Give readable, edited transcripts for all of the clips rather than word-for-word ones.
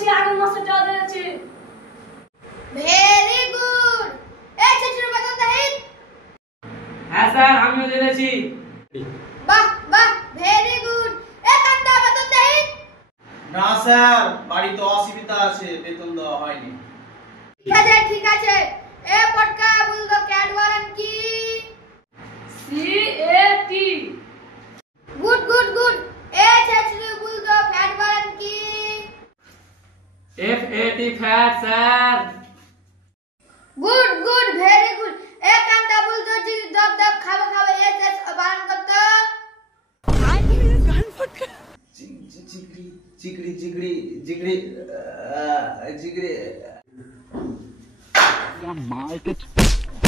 দিয়েছি, আগের মাসে টাকা দিয়েছি। Very good. এই ছেলের বেতন দেন। হ্যাঁ স্যার, আমিও দিয়েছি। বাহ বাহ, ভেরি গুড। এই কান্দা বেতন দেন। না স্যার, বাড়িতে অসুবিধা আছে, বেতন দেওয়া হয়নি। ঠিক আছে ঠিক আছে। এ পটকা বলতো ক্যাডওয়ালান কি? CAT। Good good good. এ ছেলে বলতো ক্যাডওয়ালান কি? FAT fat sir. Good good, very good. এ কান্দা বলতো চিজ দব দব খাবে খাবে এ শেষ বারণ করতো। জিগড়ি জিগড়ি জিগড়ি জিগড়ি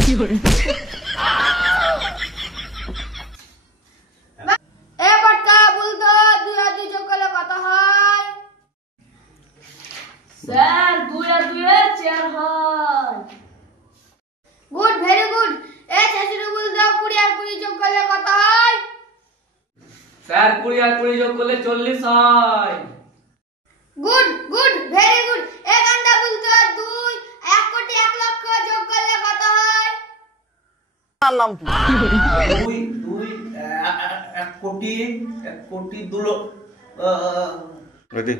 জিগড়ি। এ পটকা বলতো 2 আর 2 যোগ করলে কত হয়? স্যার 2 আর 2 এর 4 হয়। Good, very good. এ ছেলে বলতো 20 আর 20 যোগ করলে কত হয়? স্যার 20 আর 20 যোগ করলে 40 হয়। Good good, very good. এ কান্দা বলতো 2 1 কোটি 1 লক্ষ যোগ করলে কত হয়? দুই দুই এক কোটি 2 লক্ষ। Ready?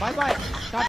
Bye bye.